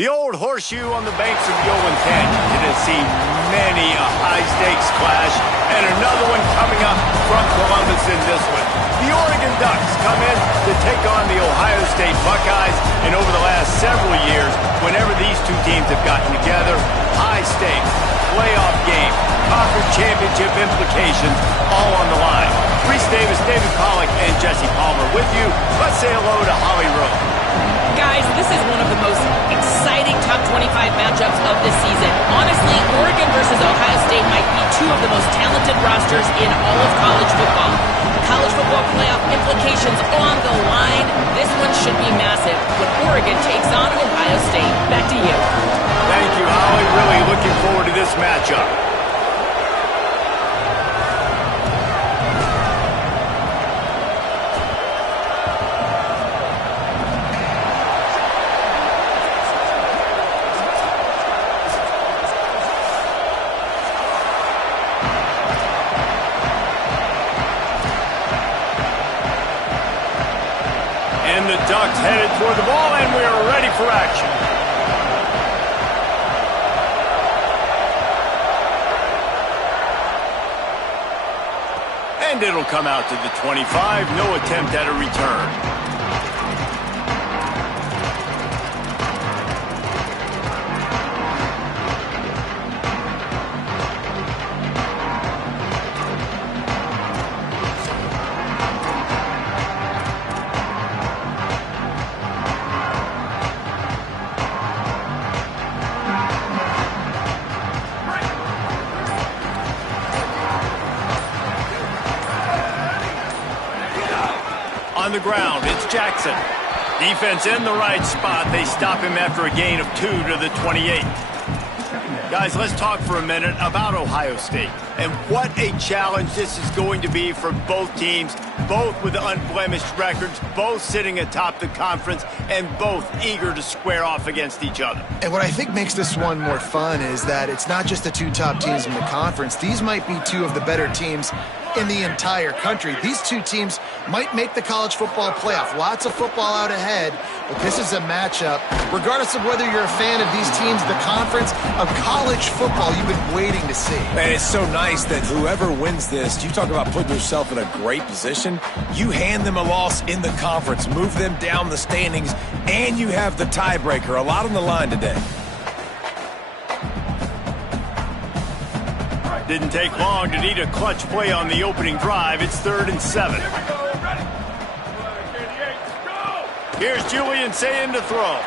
The old horseshoe on the banks of Yolen Canyon. It has seen many a high-stakes clash, and another one coming up from Columbus in this one. The Oregon Ducks come in to take on the Ohio State Buckeyes, and over the last several years, whenever these two teams have gotten together, high-stakes, playoff game, conference championship implications, all on the line. Reese Davis, David Pollack, and Jesse Palmer with you. Let's say hello to Holly Rowe. Guys, this is one of the most exciting top 25 matchups of the season. Honestly, Oregon versus Ohio State might be two of the most talented rosters in all of college football. College football playoff implications on the line. This one should be massive when Oregon takes on Ohio State. Back to you. Thank you, Holly. Really looking forward to this matchup. The Ducks headed toward the ball, and we are ready for action. And it'll come out to the 25. No attempt at a return. On the ground, it's Jackson. Defense in the right spot. They stop him after a gain of 2 to the 28. Guys, let's talk for a minute about Ohio State. And what a challenge this is going to be for both teams, both with unblemished records, both sitting atop the conference, and both eager to square off against each other. And what I think makes this one more fun is that it's not just the two top teams in the conference. These might be two of the better teams in the entire country. These two teams might make the college football playoff. Lots of football out ahead, but this is a matchup, regardless of whether you're a fan of these teams, the conference, of college football you've been waiting to see. And it's so nice that whoever wins this, you talk about putting yourself in a great position, you hand them a loss in the conference, move them down the standings, and you have the tiebreaker. A lot on the line today. Didn't take long to need a clutch play on the opening drive. It's 3rd and 7. Here's Julian Sayin to throw.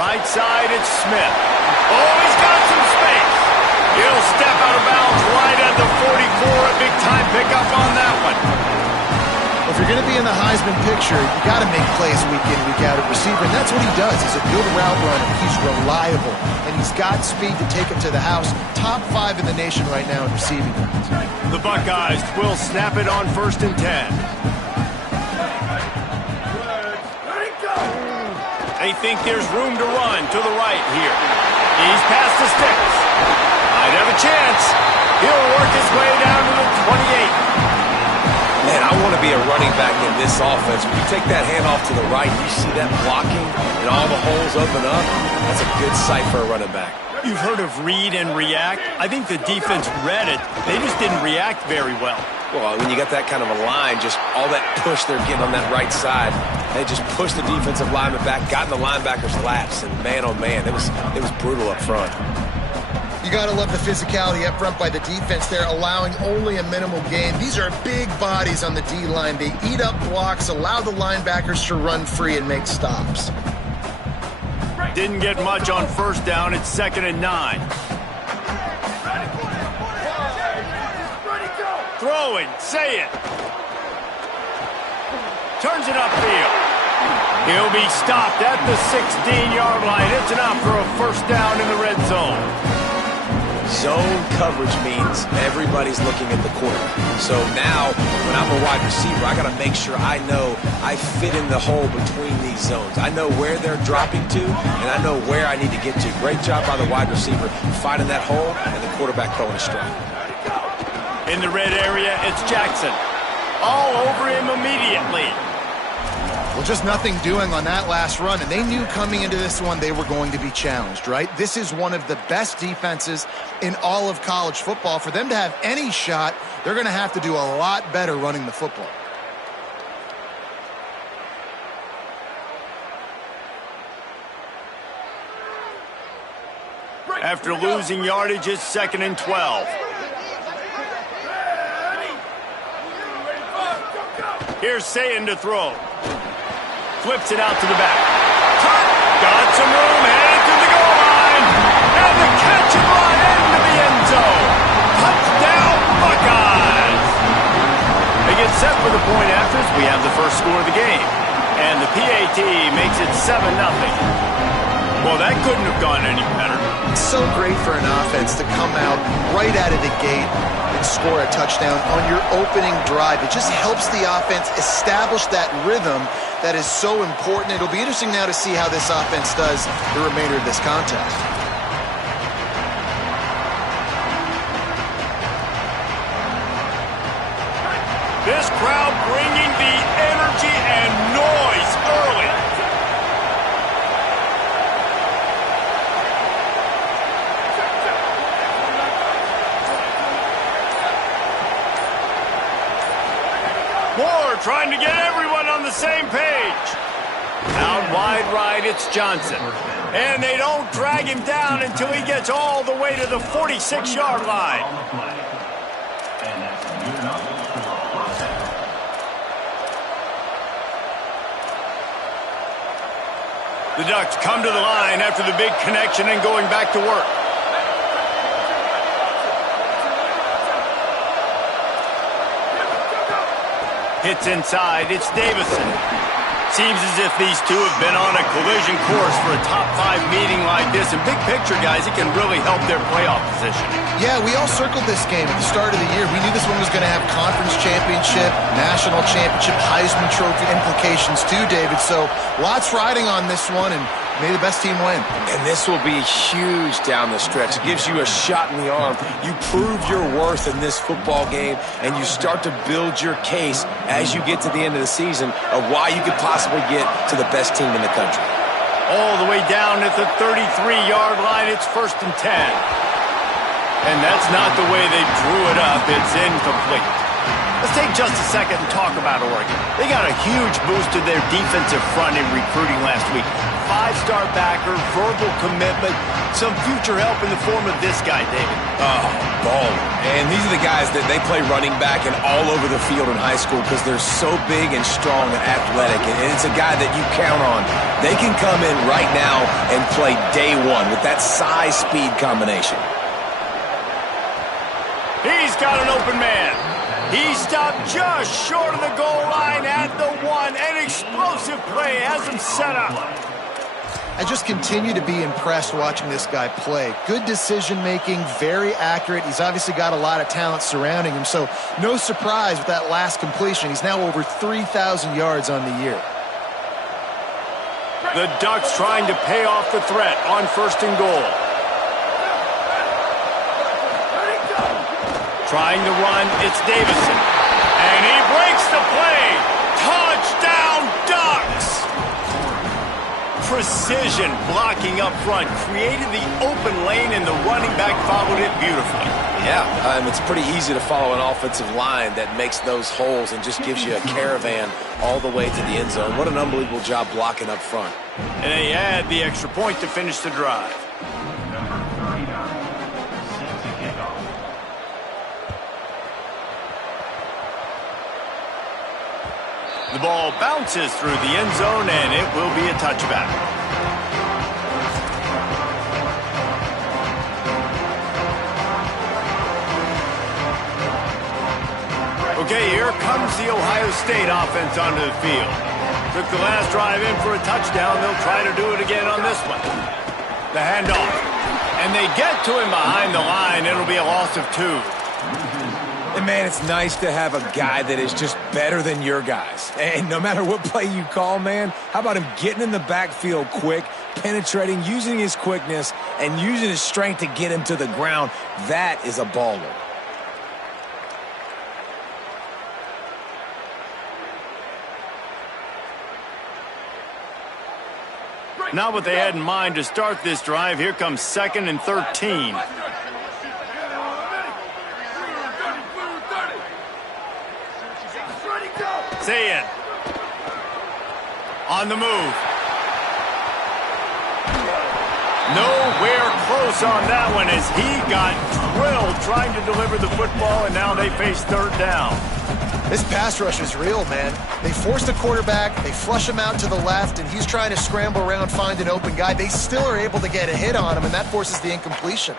Right side, it's Smith. Oh, he's got some space. He'll step out of bounds right at the 44. A big-time pickup on that one. If you're going to be in the Heisman picture, you got to make plays week in, week out at receiver, and that's what he does. He's a good route runner. He's reliable, and he's got speed to take it to the house. Top 5 in the nation right now in receiving yards. The Buckeyes will snap it on 1st and 10. They think there's room to run to the right here. He's past the sticks. Might have a chance. He'll work his way down to the 28. Man, I want to be a running back in this offense. When you take that handoff to the right, you see that blocking and all the holes open up. That's a good sight for a running back. You've heard of read and react. I think the defense read it. They just didn't react very well. Well, when you got that kind of a line, just all that push they're getting on that right side, they just pushed the defensive lineman back, got in the linebacker's laps, and man, oh man, it was brutal up front. You got to love the physicality up front by the defense there, allowing only a minimal gain. These are big bodies on the D-line. They eat up blocks, allow the linebackers to run free and make stops. Didn't get much on 1st down. It's 2nd and 9. Throwing, say it. Turns it upfield. He'll be stopped at the 16-yard line. It's enough for a 1st down in the red zone. Zone coverage means everybody's looking at the quarterback. So now, when I'm a wide receiver, I got to make sure I know I fit in the hole between these zones. I know where they're dropping to, and I know where I need to get to. Great job by the wide receiver finding that hole, and the quarterback throwing a strike. In the red area, it's Jackson. All over him immediately. Well, just nothing doing on that last run, and they knew coming into this one they were going to be challenged, right? This is one of the best defenses in all of college football. For them to have any shot, they're going to have to do a lot better running the football. After losing yardage, it's 2nd and 12. Here's Sayin to throw. Flips it out to the back. Got some room, headed to the goal line. And the catch and run into the end zone. Touchdown, Buckeyes. They get set for the point after. We have the first score of the game. And the PAT makes it 7-0. Well, that couldn't have gone any better. It's so great for an offense to come out right out of the gate and score a touchdown on your opening drive. It just helps the offense establish that rhythm that is so important. It'll be interesting now to see how this offense does the remainder of this contest. This crowd bringing the energy and noise early. Moore trying to get everyone on the same page. Out wide right, it's Johnson. And they don't drag him down until he gets all the way to the 46-yard line. The Ducks come to the line after the big connection and going back to work. Hits inside, it's Davison. Seems as if these two have been on a collision course for a top 5 meeting like this. And big picture, guys, it can really help their playoff position. Yeah, we all circled this game at the start of the year. We knew this one was going to have conference championship, national championship, Heisman Trophy implications too, David. So lots riding on this one, and may the best team win. And this will be huge down the stretch. It gives you a shot in the arm. You prove your worth in this football game, and you start to build your case as you get to the end of the season of why you could possibly get to the best team in the country. All the way down at the 33-yard line, it's 1st and 10. And that's not the way they drew it up. It's incomplete. Let's take just a second and talk about Oregon. They got a huge boost to their defensive front in recruiting last week. 5-star backer, verbal commitment, some future help in the form of this guy, David. Oh, baller. And these are the guys that they play running back and all over the field in high school because they're so big and strong and athletic. And it's a guy that you count on. They can come in right now and play day one with that size-speed combination. He's got an open man. He stopped just short of the goal line at the 1. An explosive play has him set up. I just continue to be impressed watching this guy play. Good decision-making, very accurate. He's obviously got a lot of talent surrounding him, so no surprise with that last completion. He's now over 3,000 yards on the year. The Ducks trying to pay off the threat on 1st and goal. Trying to run, it's Davison. And he breaks the play. Touchdown, Ducks! Precision blocking up front, created the open lane, and the running back followed it beautifully. Yeah, it's pretty easy to follow an offensive line that makes those holes and just gives you a caravan all the way to the end zone. What an unbelievable job blocking up front. And they add the extra point to finish the drive. The ball bounces through the end zone, and it will be a touchback. Okay, here comes the Ohio State offense onto the field. Took the last drive in for a touchdown. They'll try to do it again on this one. The handoff. And they get to him behind the line. It'll be a loss of 2. And, man, it's nice to have a guy that is just better than your guys. And no matter what play you call, man, how about him getting in the backfield quick, penetrating, using his quickness, and using his strength to get him to the ground? That is a baller. Not what they had in mind to start this drive. Here comes 2nd and 13. Zayn on the move. Nowhere close on that one as he got drilled trying to deliver the football, and now they face 3rd down. This pass rush is real, man. They force the quarterback, they flush him out to the left, and he's trying to scramble around, find an open guy. They still are able to get a hit on him, and that forces the incompletion.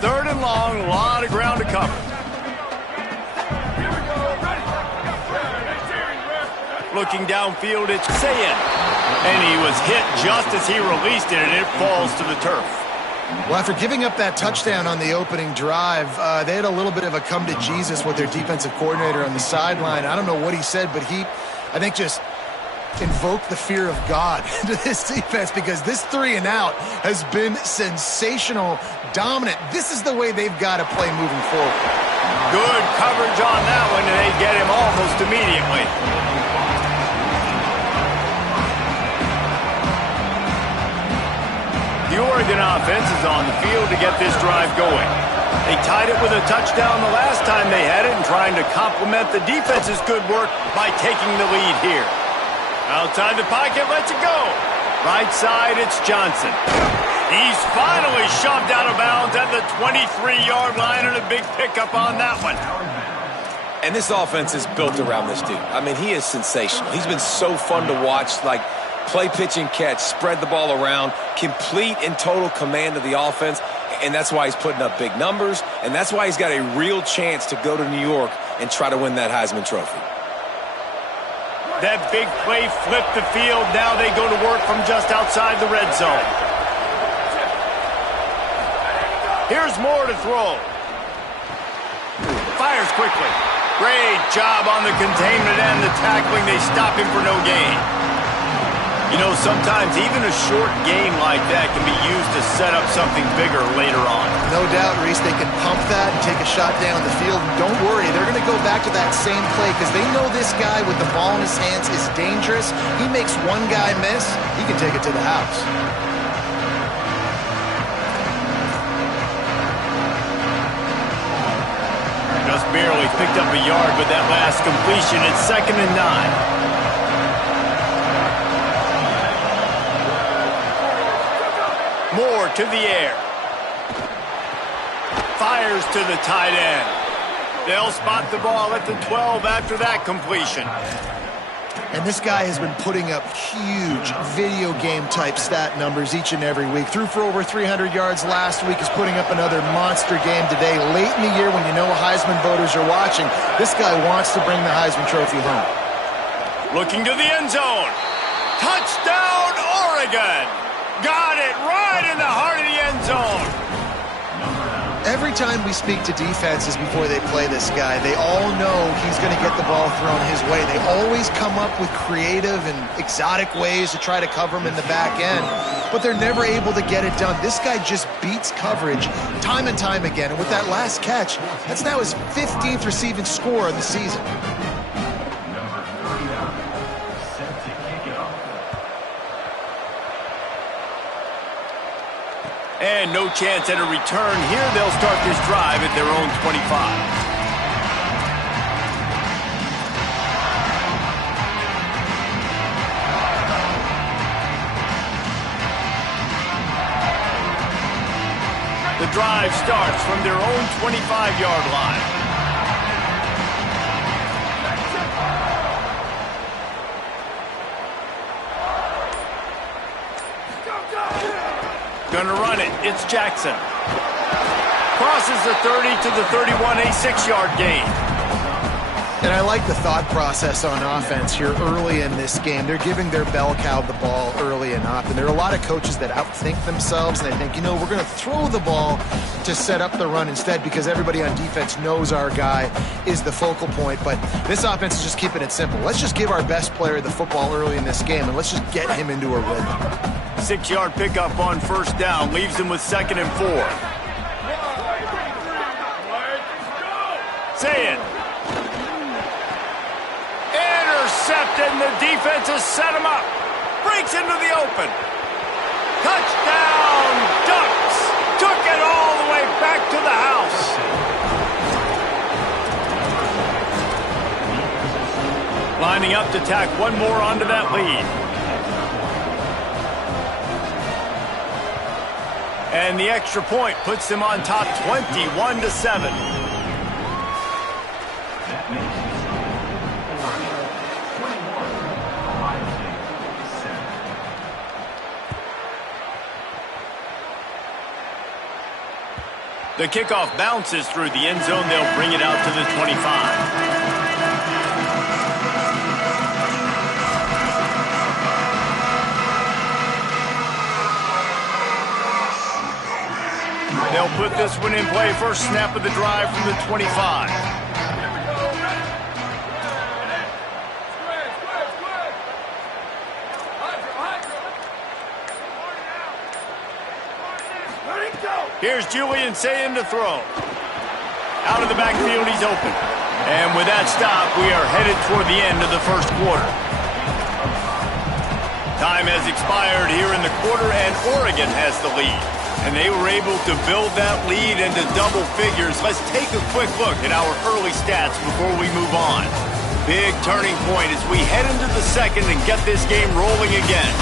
Third and long, a lot of ground to cover. Looking downfield, it's Zayn. And he was hit just as he released it, and it falls to the turf. Well, after giving up that touchdown on the opening drive, they had a little bit of a come to Jesus with their defensive coordinator on the sideline. I don't know what he said, but he, I think, just invoked the fear of God into this defense because this 3 and out has been sensational, dominant. This is the way they've got to play moving forward. Good coverage on that one, and they get him almost immediately. The Oregon offense is on the field to get this drive going. They tied it with a touchdown the last time they had it and trying to complement the defense's good work by taking the lead here. Outside the pocket, lets it go. Right side, it's Johnson. He's finally shoved out of bounds at the 23-yard line, and a big pickup on that one. And this offense is built around this dude. I mean, he is sensational. He's been so fun to watch, like play, pitch, and catch, spread the ball around, complete and total command of the offense, and that's why he's putting up big numbers, and that's why he's got a real chance to go to New York and try to win that Heisman Trophy. That big play flipped the field. Now they go to work from just outside the red zone. Here's Moore to throw. Fires quickly. Great job on the containment and the tackling. They stop him for no gain. You know, sometimes even a short game like that can be used to set up something bigger later on. No doubt, Reese, they can pump that and take a shot down the field. Don't worry, they're going to go back to that same play because they know this guy with the ball in his hands is dangerous. He makes one guy miss, he can take it to the house. Just barely picked up a yard with that last completion. It's 2nd and 9. Moore to the air. Fires to the tight end. They'll spot the ball at the 12 after that completion. And this guy has been putting up huge video game type stat numbers each and every week. Threw for over 300 yards last week. Is putting up another monster game today. Late in the year when you know Heisman voters are watching, this guy wants to bring the Heisman Trophy home. Looking to the end zone. Touchdown, Oregon! Got it right in the heart of the end zone. Every time we speak to defenses before they play this guy, they all know he's going to get the ball thrown his way. They always come up with creative and exotic ways to try to cover him in the back end, but they're never able to get it done. This guy just beats coverage time and time again, and with that last catch, that's now his 15th receiving score of the season. And no chance at a return here. They'll start this drive at their own 25. The drive starts from their own 25-yard line. Gonna run it. It's Jackson. Crosses the 30 to the 31, a 6-yard gain. And I like the thought process on offense here early in this game. They're giving their bell cow the ball early enough. And there are a lot of coaches that outthink themselves, and they think, you know, we're going to throw the ball to set up the run instead because everybody on defense knows our guy is the focal point. But this offense is just keeping it simple. Let's just give our best player the football early in this game, and let's just get him into a rhythm. 6-yard pickup on first down leaves him with 2nd and 4. Say it. Intercepted, and the defense has set him up. Breaks into the open. Touchdown, Ducks. Took it all the way back to the house. Lining up to tack one more onto that lead. And the extra point puts them on top 21-7. The kickoff bounces through the end zone. They'll bring it out to the 25. They'll put this one in play. First snap of the drive from the 25. Here's Julian Sayin to throw. Out of the backfield, he's open. And with that stop, we are headed toward the end of the first quarter. Time has expired here in the quarter, and Oregon has the lead. And they were able to build that lead into double figures. Let's take a quick look at our early stats before we move on. Big turning point as we head into the second and get this game rolling again.